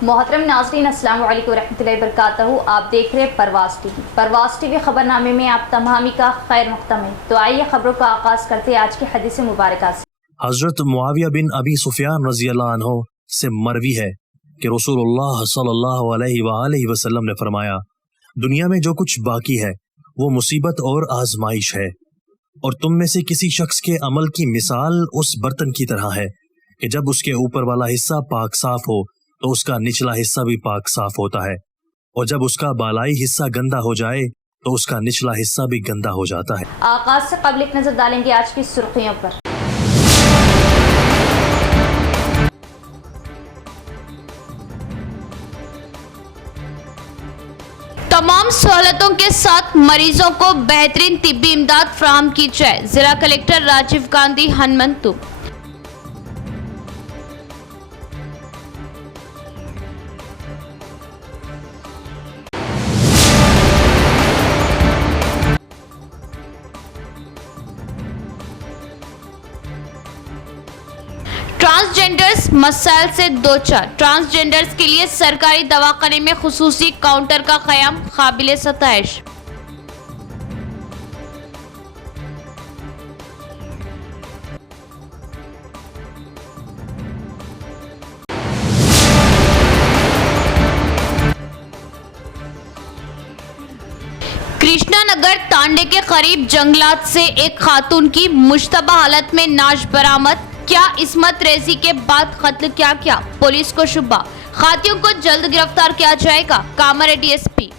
मोहतरम नाज़रीन, अस्सलाम वालेकुम रहमतुल्लाहि व बरकातहू। आप देख रहे हैं परवाज़ टीवी खबरनामे में आप तमामी का खैर मक़दम है। तो आइए खबरों का आगाज़ करते हैं आज की हदीस मुबारका से। हजरत मुआविया बिन अबी सुफियान रज़ी अल्लाह अन्हु से मरवी है कि रसूलुल्लाह सल्लल्लाहु अलैहि वसल्लम ने फरमाया, दुनिया में जो कुछ बाकी है वो मुसीबत और आजमाइश है, और तुम में से किसी शख्स के अमल की मिसाल उस बर्तन की तरह है कि जब उसके ऊपर वाला हिस्सा पाक साफ हो तो उसका निचला हिस्सा भी पाक साफ होता है, और जब उसका बालाई हिस्सा गंदा हो जाए तो उसका निचला हिस्सा भी गंदा हो जाता है। आगाज से कबल एक नजर डालेंगे आज की सुर्खियों पर। तमाम सहूलतों के साथ मरीजों को बेहतरीन तिब्बी इमदाद फराहम की जाए, जिला कलेक्टर राजीव गांधी हनुमंतु। ट्रांसजेंडर्स मसाइल से दो चार, ट्रांसजेंडर्स के लिए सरकारी दवाखाने में खुसूसी काउंटर का क़याम काबिल सताइश। कृष्णानगर तांडे के करीब जंगलात से एक खातून की मुश्तबा हालत में नाश बरामद। क्या इस्मत रेजी के बाद कत्ल क्या पुलिस को शुबा, खातियों को जल्द गिरफ्तार किया जाएगा, कामर डीएसपी।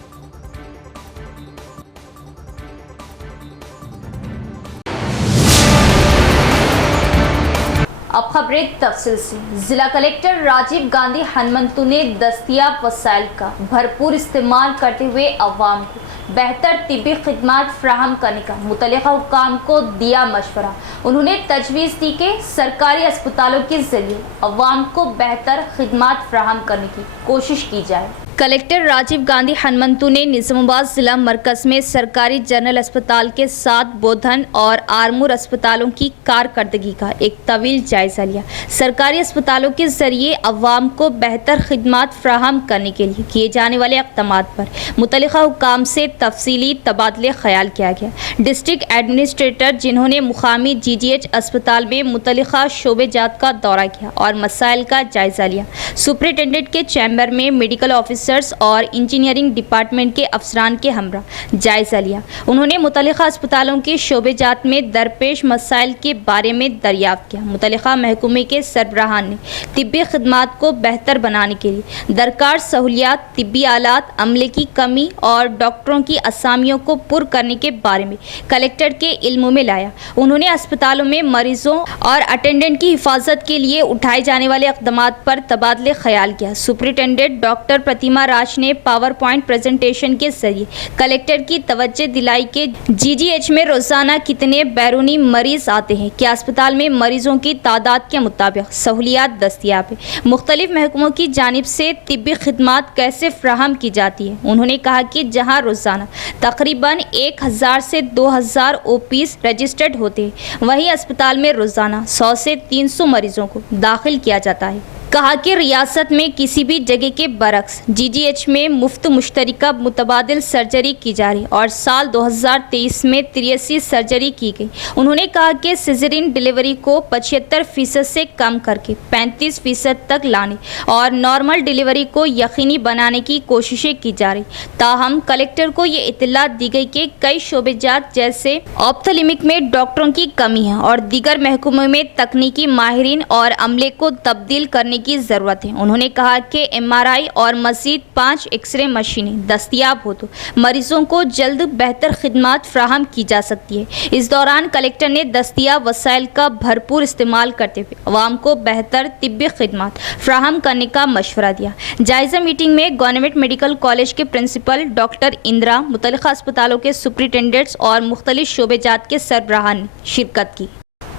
अब खबरें तफसील से। जिला कलेक्टर राजीव गांधी हनुमंतु ने दस्तयाब वसाइल का भरपूर इस्तेमाल करते हुए अवाम को बेहतर तिब्बी खिदमात फ्राहम करने का मुतल्लिका हुक्काम को दिया मशवरा। उन्होंने तजवीज़ दी कि सरकारी अस्पतालों के जरिए अवाम को बेहतर खिदमात फ्राहम करने की कोशिश की जाए। कलेक्टर राजीव गांधी हनुमंतु ने निज़ामाबाद जिला मरकज़ में सरकारी जनरल अस्पताल के साथ बोधन और आरमूर अस्पतालों की कारकर्दगी का एक तवील जायज़ा लिया। सरकारी अस्पतालों के जरिए अवाम को बेहतर खिदमात फ्राहम करने के लिए किए जाने वाले इक़दामात पर मुतल्लिका हुक्काम से तफसीली तबादले ख्याल किया गया। डिस्ट्रिक्ट एडमिनिस्ट्रेटर जिन्होंने मुकामी GGH अस्पताल में मुतल्लिका शोबेजात का दौरा किया और मसाइल का जायज़ा लिया। सुपरिटेंडेंट के चैम्बर में मेडिकल ऑफिसर्स और इंजीनियरिंग डिपार्टमेंट के अफसरान के हमरा जायज़ा लिया। उन्होंने मुतल्लिका अस्पतालों के शोबेजात में दरपेश मसाइल के बारे में दरियाफ्त किया। मुतल्लिका महकमे के सरबराहान ने तिब्बी खिदमात को बेहतर बनाने के लिए दरकार सहूलियात, तिब्बी आलात, अमले की कमी और डॉक्टरों की असामियों को पुर करने के बारे में कलेक्टर के इल्म में लाया। उन्होंने अस्पतालों में मरीजों और अटेंडेंट की हिफाजत के लिए उठाए जाने वाले इक़दामात पर तबादले ख्याल किया। सुपरिटेंडेंट डॉक्टर प्रतिमा राज ने पावर पॉइंट प्रेजेंटेशन के जरिए कलेक्टर की तवज्जो दिलाई कि GGH में रोजाना कितने बैरूनी मरीज आते हैं, क्या अस्पताल में मरीजों की तादाद के मुताबिक सहूलियात दस्तियाब है, मुख्तलिफ महकमों की जानिब से तिब्बी खिदमात कैसे फ्राहम की जाती है। उन्होंने कहा कि जहाँ रोजाना तकरीबन 1000 से 2000 OPs रजिस्टर्ड होते हैं, वहीं अस्पताल में रोजाना 100 से 300 मरीजों को दाखिल किया जाता है। कहा कि रियासत में किसी भी जगह के बरक्स GGH में मुफ्त मुश्तरका मुतबादिल सर्जरी की जा रही और साल 2023 में 83 सर्जरी की गई। उन्होंने कहा कि सिजरीन डिलीवरी को 75% से कम करके 35% तक लाने और नॉर्मल डिलीवरी को यकीनी बनाने की कोशिशें की जा रही। ताहम कलेक्टर को ये इत्तला दी गई कि कई शोबेजात जैसे ऑप्थेल्मिक में डॉक्टरों की कमी है और दीगर महकमों में तकनीकी माहिरीन और अमले को तब्दील करने की ज़रूरत है। उन्होंने कहा कि MRI और मज़ीद 5 एक्सरे मशीनें दस्तियाब हो तो मरीजों को जल्द बेहतर खिदमात फ्राहम की जा सकती है। इस दौरान कलेक्टर ने दस्तियाब वसाइल का भरपूर इस्तेमाल करते हुए अवाम को बेहतर तिब्बी खिदमात फ्राहम करने का मशवरा दिया। जायज़ा मीटिंग में गवर्नमेंट मेडिकल कॉलेज के प्रिंसिपल डॉक्टर इंदिरा, मुतल्लिका अस्पतालों के सुपरिटेंडेंट्स और मुख्तलिफ शोबेजात के सरबराहान ने शिरकत की।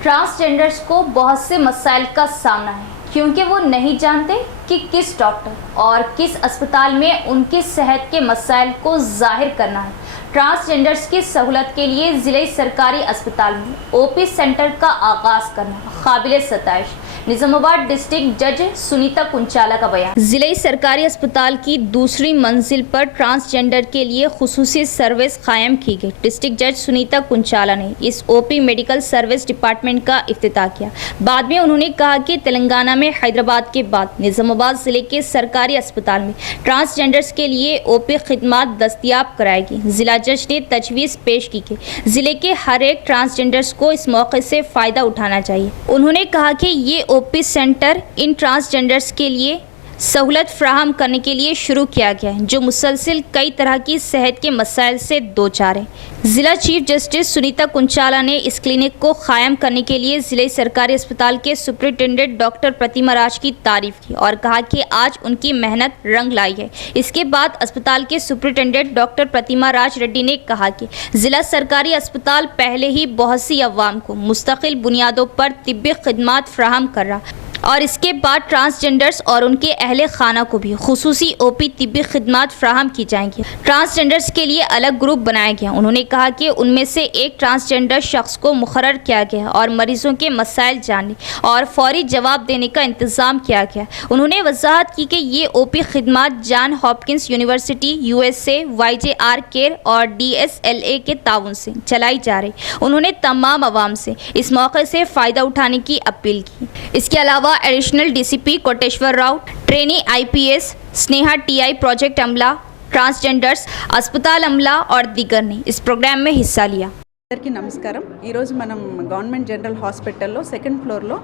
ट्रांसजेंडर्स को बहुत से मसाइल का सामना है क्योंकि वो नहीं जानते कि किस डॉक्टर और किस अस्पताल में उनकी सेहत के मसाइल को जाहिर करना है। ट्रांसजेंडर्स की सहूलत के लिए ज़िले सरकारी अस्पताल में OP सेंटर का आगाज़ करना काबिल सताइश। निजामाबाद डिस्ट्रिक्ट जज सुनीता कुंचाला का बयान। जिले सरकारी अस्पताल की दूसरी मंजिल पर ट्रांसजेंडर के लिए खुसूसी सर्विस कायम की गई। डिस्ट्रिक्ट जज सुनीता कुंचाला ने इस ओपी मेडिकल सर्विस डिपार्टमेंट का इफ्तिताह किया। बाद में उन्होंने कहा कि तेलंगाना में हैदराबाद के बाद निजामाबाद जिले के सरकारी अस्पताल में ट्रांसजेंडर्स के लिए ओपी खिदमत दस्तियाब कराएगी। जिला जज ने तजवीज़ पेश की कि जिले के हर एक ट्रांसजेंडर्स को इस मौके से फ़ायदा उठाना चाहिए। उन्होंने कहा कि ये ओपी सेंटर इन ट्रांसजेंडर्स के लिए सहूलत फ्राहम करने के लिए शुरू किया गया है, जो मुसलसिल कई तरह की सेहत के मसाइल से दो चार हैं। जिला चीफ जस्टिस सुनीता कुंचाला ने इस क्लिनिक को कायम करने के लिए जिले सरकारी अस्पताल के सुपरिटेंडेंट डॉक्टर प्रतिमा राज की तारीफ की और कहा कि आज उनकी मेहनत रंग लाई है। इसके बाद अस्पताल के सुपरिटेंडेंट डॉक्टर प्रतिमा राज रेड्डी ने कहा कि जिला सरकारी अस्पताल पहले ही बहुत सी अवाम को मुस्तकिल बुनियादों पर तिब्बी खिदमत फ्राहम कर रहा और इसके बाद ट्रांसजेंडर्स और उनके अहले खाना को भी खुसूसी ओपी तिब्बी खिदमत फ्राहम की जाएंगी। ट्रांसजेंडर्स के लिए अलग ग्रुप बनाया गया। उन्होंने कहा कि उनमें से एक ट्रांसजेंडर शख्स को मुकर्रर किया गया और मरीजों के मसाइल जानने और फौरी जवाब देने का इंतज़ाम किया गया। उन्होंने वजाहत की कि ये ओपी खिदमत John Hopkins university, USA, YJR care और DSLA के ताउन से चलाई जा रही। उन्होंने तमाम आवाम से इस मौके से फ़ायदा उठाने की अपील की। इसके अलावा additional DCP Koteshwar Rao, trainee IPS Sneha TI project अमला, ट्रांसजेंडर्स अस्पताल अमला और दीगर ने इस प्रोग्राम में हिस्सा लिया। అందరికీ నమస్కారం। ఈరోజు మనం గవర్నమెంట్ జనరల్ హాస్పిటల్లో సెకండ్ ఫ్లోర్లో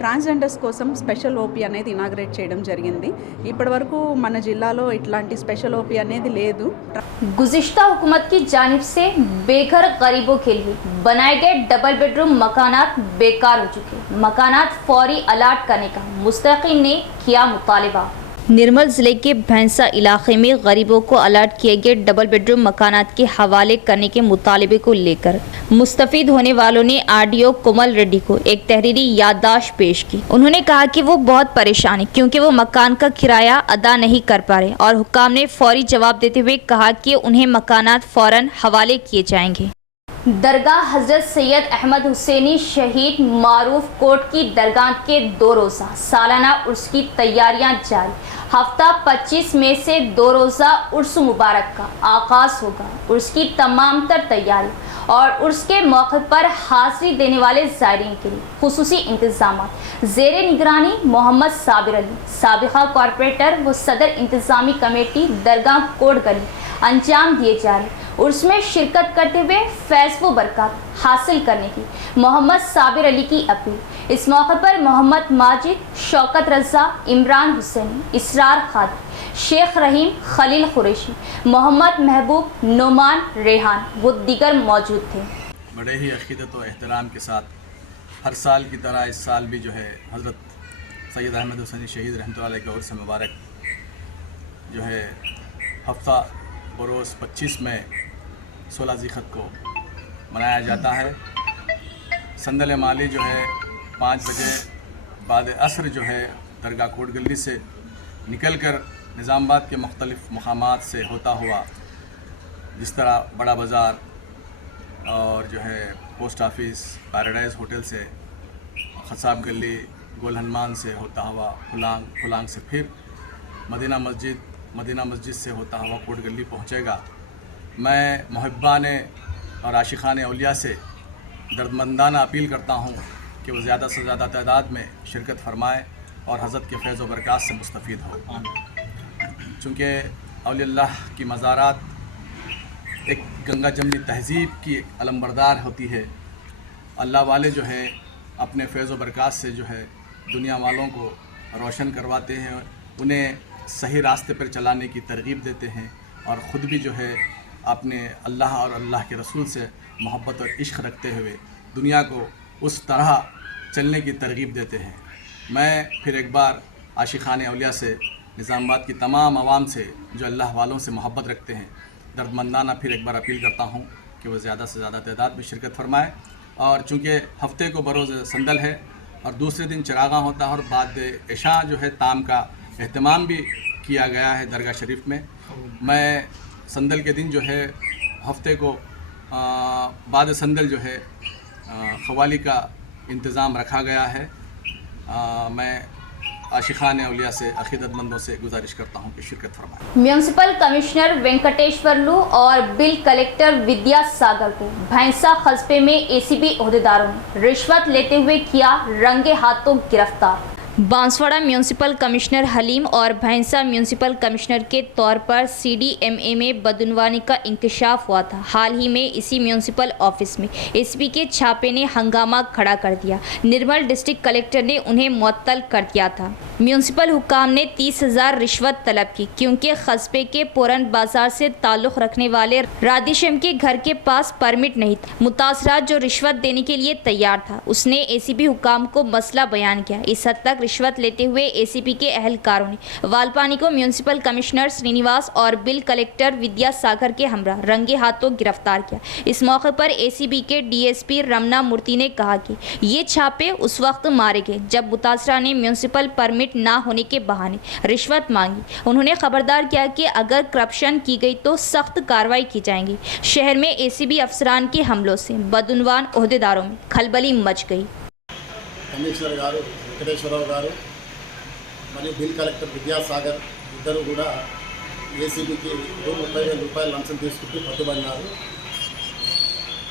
ట్రాన్స్జెండర్స్ కోసం స్పెషల్ ఓపీ అనేది ఇనాగ్రేట్ చేయడం జరిగింది। ఇప్పటివరకు మన జిల్లాలో ఇట్లాంటి స్పెషల్ ఓపీ అనేది లేదు। गुज़िश्ता हुकूमत की जानिब से बेघर गरीबों के लिए बनाए गए डबल बेडरूम मकानात बेकार हो चुके। मकानात फौरी अलाट करने का मुस्तकीन ने किया मुतालिबा। निर्मल ज़िले के भैंसा इलाके में गरीबों को अलर्ट किए गए डबल बेडरूम मकानात के हवाले करने के मुतालबे को लेकर मुस्तफ़ीद होने वालों ने RDO कोमल रेड्डी को एक तहरीरी याददाश्त पेश की। उन्होंने कहा कि वो बहुत परेशान है क्योंकि वो मकान का किराया अदा नहीं कर पा रहे और हुक्काम ने फौरी जवाब देते हुए कहा कि उन्हें मकानात फ़ौरन हवाले किए जाएंगे। दरगाह हज़रत सैयद अहमद हुसैनी शहीद मारूफ कोट की दरगाह के 2 रोज़ा सालाना उर्स की तैयारियां जारी। हफ्ता 25 मई से 2 रोज़ा उर्स मुबारक का आगाज़ होगा। उर्स की तमाम तर तैयारी और उर्स के मौके पर हाज़िरी देने वाले ज़ायरीन के लिए खुसूसी इंतज़ाम ज़ेरे निगरानी मोहम्मद साबिर अली, साबिक़ा कॉरपोरेटर व सदर इंतज़ामी कमेटी दरगाह कोट गली अंजाम दिए जा रहे। उर्स में शिरकत करते हुए फैज़ व बरकत हासिल करने की मोहम्मद साबिर अली की अपील। इस मौके पर मोहम्मद माजिद, शौकत रज़ा, इमरान हुसैन, इसरार खादी, शेख रहीम, खलील कुरैशी, मोहम्मद महबूब, नोमान रेहान व दीगर मौजूद थे। बड़े ही अक़ीदत व एहतराम के साथ हर साल की तरह इस साल भी जो है हज़रत सैयद अहमद हुसैनी शहीद रहमतुल्लाह अलैह के उर्स मुबारक जो है हफ्ता बरोज़ 25 मई 16 ज़िलक़त को मनाया जाता है। संदल माली जो है 5 बजे बाद असर जो है दरगाह कोट गली से निकल कर निज़ामाबाद के मुख्तलिफ़ मकामात से होता हुआ, जिस तरह बड़ा बाज़ार और जो है पोस्ट ऑफिस, पैराडाइज़ होटल से, खसाब गली, गोल हनुमान से होता हुआ फुलांग से फिर मदीना मस्जिद से होता हुआ कोट गली पहुँचेगा। मैं मुहब्बान और आशिक़ान औलिया से दर्दमंदाना अपील करता हूँ कि वो ज़्यादा से ज़्यादा तादाद में शिरकत फरमाएँ और हज़रत के फैज़ व बरक़ात से मुस्तफ़ीद हो। चूँकि औलिया की मज़ारात एक गंगा जमनी तहज़ीब की अलमबरदार होती है। अल्लाह वाले जो है अपने फैज़ व बरक़ात से जो है दुनिया वालों को रोशन करवाते हैं, उन्हें सही रास्ते पर चलाने की तरगीब देते हैं और ख़ुद भी जो है अपने अल्लाह और अल्लाह के रसूल से मोहब्बत और इश्क़ रखते हुए दुनिया को उस तरह चलने की तरगीब देते हैं। मैं फिर एक बार आशिक़ान औलिया से निज़ामाबाद की तमाम आवाम से जो अल्लाह वालों से मोहब्बत रखते हैं दर्दमंदाना फिर एक बार अपील करता हूँ कि वह ज़्यादा से ज़्यादा तादाद में शिरकत फरमाए। और चूँकि हफ़्ते को बरोज़ संदल है और दूसरे दिन चरागा होता है और बाद इशा जो है ताम का एहतमाम भी किया गया है दरगाह शरीफ में। मैं संदल के दिन जो है हफ्ते को बाद संदल जो है ख़वाली का इंतज़ाम रखा गया है मैं आशिक़ान औलिया से अक़ीदतमंदों से गुजारिश करता हूँ कि शिरकत फरमाएं। म्यूनिसिपल कमिश्नर वेंकटेश्वरलू और बिल कलेक्टर विद्यासागर को भैंसा कस्बे में एसीबी ओहदेदारों ने रिश्वत लेते हुए किया रंगे हाथों गिरफ्तार। बांसवाड़ा म्यूनिसिपल कमिश्नर हलीम और भैंसा म्यूनिसिपल कमिश्नर के तौर पर सीडीएमए में बदनवानी का इंकशाफ हुआ था। हाल ही में इसी म्यूनिसिपल ऑफिस में एसपी के छापे ने हंगामा खड़ा कर दिया। निर्मल डिस्ट्रिक्ट कलेक्टर ने उन्हें मुअत्तल कर दिया था। म्यूनिसिपल हुकाम ने 30,000 रिश्वत तलब की क्योंकि कस्बे के पुरन बाजार से ताल्लुक़ रखने वाले राधेश्याम के घर के पास परमिट नहीं था। मुतासरा जो रिश्वत देने के लिए तैयार था उसने एसीपी हुकाम को मसला बयान किया। इस हद तक रिश्वत लेते हुए एसीपी के अहलकारों ने वालपानी को म्यूनिसिपल कमिश्नर श्रीनिवास और बिल कलेक्टर विद्यासागर के हमरा रंगे हाथों गिरफ्तार किया। इस मौके पर एसीबी के डीएसपी रमना मूर्ति ने कहा कि ये छापे उस वक्त मारे गए जब मुतासरा ने म्यूनिसिपल परमिट ना होने के बहाने रिश्वत मांगी। उन्होंने खबरदार किया कि अगर करप्शन की गई तो सख्त कार्रवाई की जाएगी। शहर में एसीबी अफसरान के हमलों से बदनवान ओहदेदारों में खलबली मच गई। कमिश्नर गारू వెంకటేశ్వరరావు గారు మరియు బిల్ కలెక్టర్ విద్యాసాగర్ ఇద్దరు కూడా ఏసీబీకి 30,000 రూపాయల లంచం తీసుకుంటూ పట్టుబడినారు.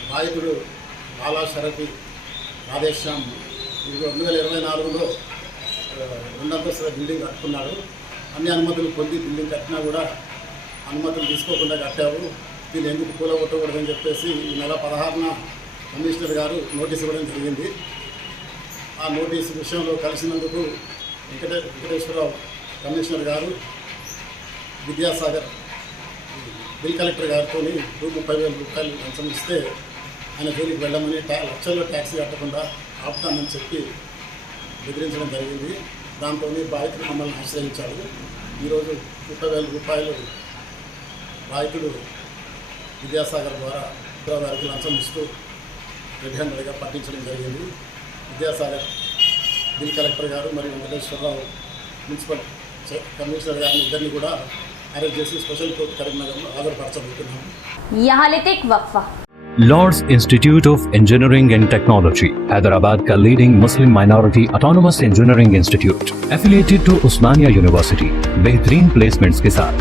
బాధితుడు లాలా షరఫీ రాధేశ్యామ్ 2024లో 2 అంతస్తుల బిల్డింగ్ కట్టుకున్నాడు. అన్ని అనుమతులు పొంది బిల్డింగ్ కట్టినా కూడా అనుమతులు తీసుకోకుండా కట్టావు, దీన్ని ఎందుకు కూలగొట్టకూడదని చెప్పేసి ఈ నెల 16న కమిషనర్ గారు నోటీస్ ఇవ్వడం జరిగింది. ఆ నోటీసు విషయంలో కలిసినందుకు వెంకటేశ్వరరావు కమిషనర్ గారు విద్యాసాగర్ బిల్ కలెక్టర్ గారితో 30,000 రూపాయలు లంచం ఇస్తే ఆయన జోలికి వెళ్ళమని లక్షల్లో ట్యాక్సీ కట్టకుండా ఆపుతానని చెప్పి బెదిరించడం జరిగింది. దాంతో బాధితుడు మమ్మల్ని ఆశ్రయించాడు. ఈరోజు 30,000 రూపాయలు బాధితుడు విద్యాసాగర్ ద్వారా గారికి లంచం ఇస్తూ రెడ్ హ్యాండెడ్గా పట్టించడం జరిగింది. విద్యాసాగర్ బిల్ కలెక్టర్ గారు మరియు వెంకటేశ్వరరావు మున్సిపల్ కమిషనర్ గారిని ఇద్దరిని కూడా అరెస్ట్ చేసి స్పెషల్ కోర్టు కరీంనగర్లో హాజరుపరచబోతున్నాము. यहाँ लेते एक वक्फा। Lord's Institute of Engineering and Technology, Hyderabad का leading Muslim minority autonomous engineering institute, affiliated to Osmania University, बेहतरीन प्लेसमेंट्स के साथ।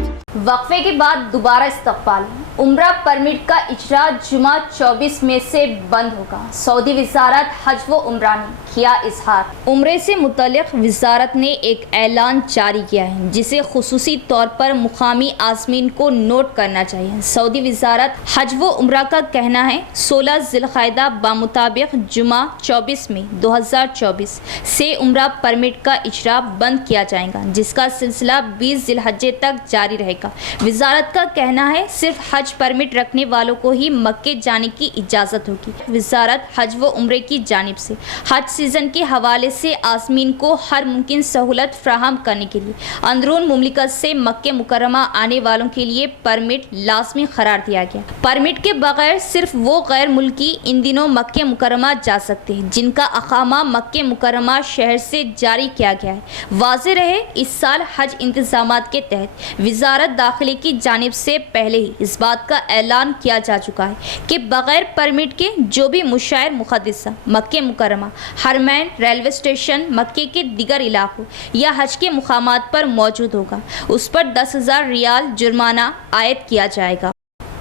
वक्फे के बाद दोबारा इस्तकबाल। उम्रा परमिट का इजरा जुमा 24 मई से बंद होगा। सऊदी वजारत हज व उम्रा ने किया इजहार। उम्रे से मुतल्लिक वजारत ने एक ऐलान जारी किया है जिसे खुसूसी तौर पर मुकामी आज़मीन को नोट करना चाहिए। सऊदी वजारत हज व उम्रा का कहना है 16 ज़िलक़ाइदा बामुताबिक जुमा 24 मई 2024 से उम्रा परमिट का इजरा बंद किया जाएगा, जिसका सिलसिला 20 ज़िलहज्जे तक जारी रहेगा। वजारत का कहना है सिर्फ हज परमिट रखने वालों को ही मक्के जाने की इजाज़त होगी। वजारत हज व उम्रे की जानिब से हज सीज़न के हवाले से आज़मीन को हर मुमकिन सहूलत फ्राहम करने के लिए अंदरून मुमलिकत से मक्के मुकर्रमा आने वालों के लिए परमिट लाजमी करार दिया गया। परमिट के बगैर सिर्फ वो गैर मुल्की इन दिनों मक्के मुकर्रमा जा सकते हैं जिनका अकामा मक्के मुकर्रमा शहर से जारी किया गया है। वाज़े रहे इस साल हज इंतज़ामात के तहत वजारत दाखिले की जानिब से पहले ही इस बात का ऐलान किया जा चुका है कि बगैर परमिट के जो भी मुशायर मुक़द्दसा मक्के मुकर्रमा, हरमैन, रेलवे स्टेशन, मक्के के दिगर इलाकों या हज के मुकामात पर मौजूद होगा उस पर 10,000 रियाल जुर्माना आयद किया जाएगा।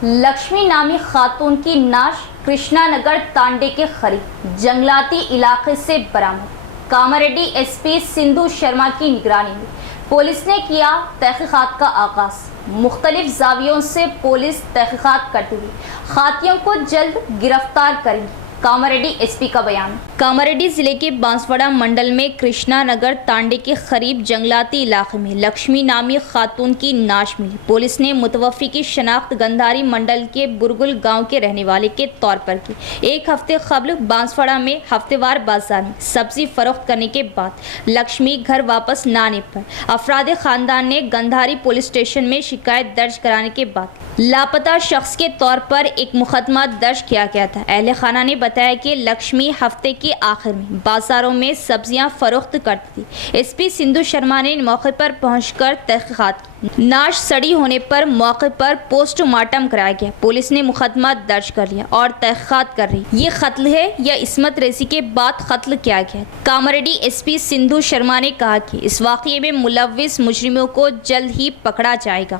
लक्ष्मी नामी खातून की नाश कृष्णानगर तांडे के करीब जंगलाती इलाके से बरामद। कामारेड्डी एसपी सिंधु शर्मा की निगरानी में पुलिस ने किया तहकीकात का आगाज। मुख्तलिफ जावियों से पुलिस तहकीकात करती हुई खातियों को जल्द गिरफ्तार करेगी। कामारेड्डी एसपी का बयान। कामारेड्डी जिले के बांसवाड़ा मंडल में कृष्णा नगर तांडे के करीब जंगलाती इलाके में लक्ष्मी नामी खातून की नाश मिली। पुलिस ने मुतवफ़ी की शनाख्त गंधारी मंडल के बुरगुल गांव के रहने वाले के तौर पर की। एक हफ्ते कबल बांसवाड़ा में हफ्तेवार बाजार में सब्जी फरोख्त करने के बाद लक्ष्मी घर वापस न आने पर अफराद खानदान ने गंधारी पुलिस स्टेशन में शिकायत दर्ज कराने के बाद लापता शख्स के तौर पर एक मुकदमा दर्ज किया गया था। अहले खाना ने बताया कि लक्ष्मी हफ्ते के आखिर में बाजारों में सब्जियां फरोख्त करती थी। एसपी सिंधु शर्मा ने मौके पर पहुंचकर तहकीकात की। नाश सड़ी होने पर मौके पर पोस्टमार्टम कराया गया। पुलिस ने मुकदमा दर्ज कर लिया और तहकीकात कर रही। ये कत्ल है या इस्मत रेजी के बाद कत्ल किया गया। कामारेड्डी एसपी सिंधु शर्मा ने कहा कि इस वाक़ये में मुलव्विस मुजरिमों को जल्द ही पकड़ा जाएगा।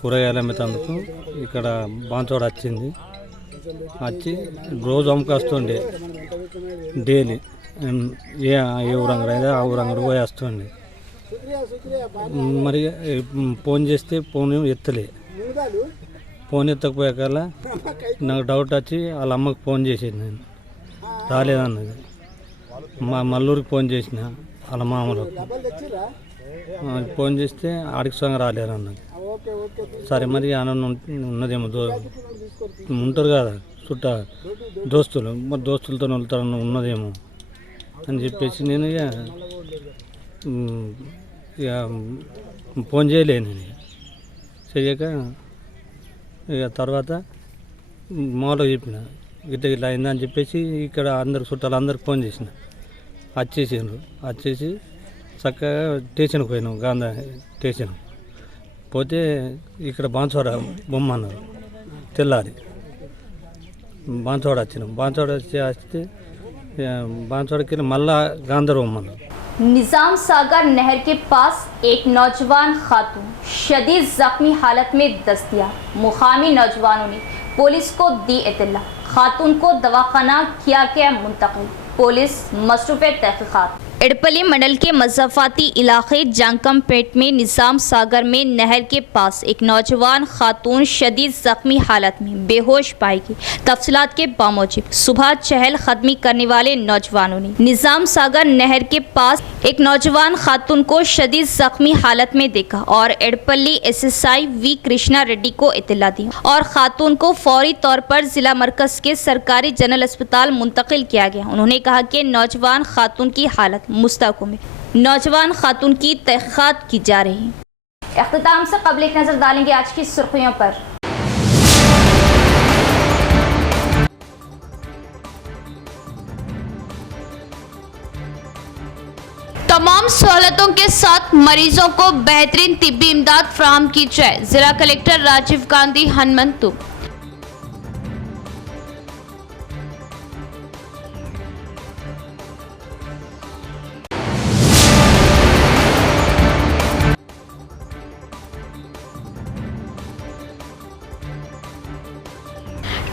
కూరగాయలు అమ్మేందుకు ఇక్కడ బాంచోడ వచ్చింది. వచ్చి రోజు అమ్ముకొస్తుండే డైలీ ఏ ఊరంగడు అయితే ఆ ఊరంగడు పోయి వస్తుండే. మరి ఫోన్ చేస్తే ఫోన్ ఎత్తలే. ఫోన్ ఎత్తకపోయాకల్లా నాకు డౌట్ వచ్చి వాళ్ళ అమ్మకి ఫోన్ చేసేది. నేను రాలేదన్నది. మల్లూరికి ఫోన్ చేసిన వాళ్ళ మామూలకు ఫోన్ చేస్తే ఆడికి సొంగ రాలేరు అన్నది. సరే మరి ఆనందం ఉన్నదేమో ఉంటారు కదా చుట్ట దోస్తులు, మరి దోస్తులతో వెళ్తారని ఉన్నదేమో అని చెప్పేసి నేను ఇక ఫోన్ చేయలేను. నేను చెయ్యక ఇక తర్వాత మామూలుగా చెప్పిన ఇట్లా అయిందని చెప్పేసి ఇక్కడ అందరు చుట్టాలు అందరికి ఫోన్ చేసిన. వచ్చేసిండ్రు. వచ్చేసి చక్కగా స్టేషన్కి పోయినాం, గాంధీ స్టేషన్. పోతే ఇక్కడ బాన్సోడ బొమ్మ అన్నారు. తెల్లారి బాన్సోడ వచ్చినాం. బాన్సోడ వస్తే బాన్సోడకి మళ్ళా గాంధీ బొమ్మ అన్నారు. निजाम सागर नहर के पास एक नौजवान खातून शदीद जख्मी हालत में दस्तयाब। मुकामी नौजवानों ने पुलिस को दी इत्तला। खातून को दवाखाना किया गया मुंतकिल। पुलिस मसरूफ़ तहकीकात। एडपल्ली मंडल के मज़ाफ़ाती इलाके जांकमपेट में निज़ाम सागर में नहर के पास एक नौजवान खातून शदीद ज़ख्मी हालत में बेहोश पाई गई। तफसीलात के बामूजिब सुबह चहल कदमी करने वाले नौजवानों ने निज़ाम सागर नहर के पास एक नौजवान खातून को शदीद ज़ख्मी हालत में देखा और एडपल्ली SSI V कृष्णा रेड्डी को इत्तला दी और खातून को फौरी तौर पर जिला मरकज़ के सरकारी जनरल अस्पताल मुंतकिल किया गया। उन्होंने कहा कि नौजवान खातून की हालत मुस्तक़बिल में नौजवान खातून की तहक़ीक़ात की जा रही है। इख्तिताम से क़ब्ल एक नज़र डालेंगे आज की सुर्खियों पर। तमाम सहूलतों के साथ मरीजों को बेहतरीन तिब्बी इमदाद फराहम की जाए। जिला कलेक्टर राजीव गांधी हनमंतु।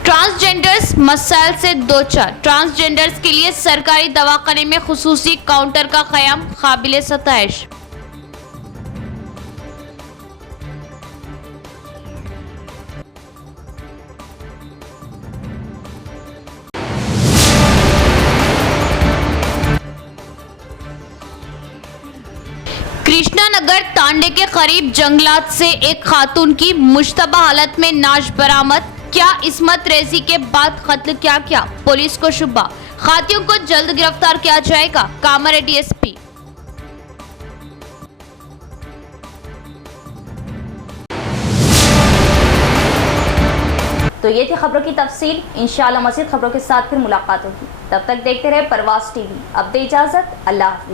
ट्रांसजेंडर्स मसाइल से दो चार। ट्रांसजेंडर्स के लिए सरकारी दवाखाने में खुसूसी काउंटर का क़याम काबिल सताइश। कृष्णानगर तांडे के करीब जंगलात से एक खातून की मुश्तबा हालत में नाश बरामद। क्या इस्मत रेजी के बाद कत्ल किया क्या? पुलिस को शुबा। खातियों को जल्द गिरफ्तार किया जाएगा। कामारेड्डी SP। तो ये थी खबरों की तफसील। इंशाअल्लाह मज़ीद खबरों के साथ फिर मुलाकात होगी। तब तक देखते रहे परवाज़ TV। अब दे इजाज़त। अल्लाह हाफ़िज़।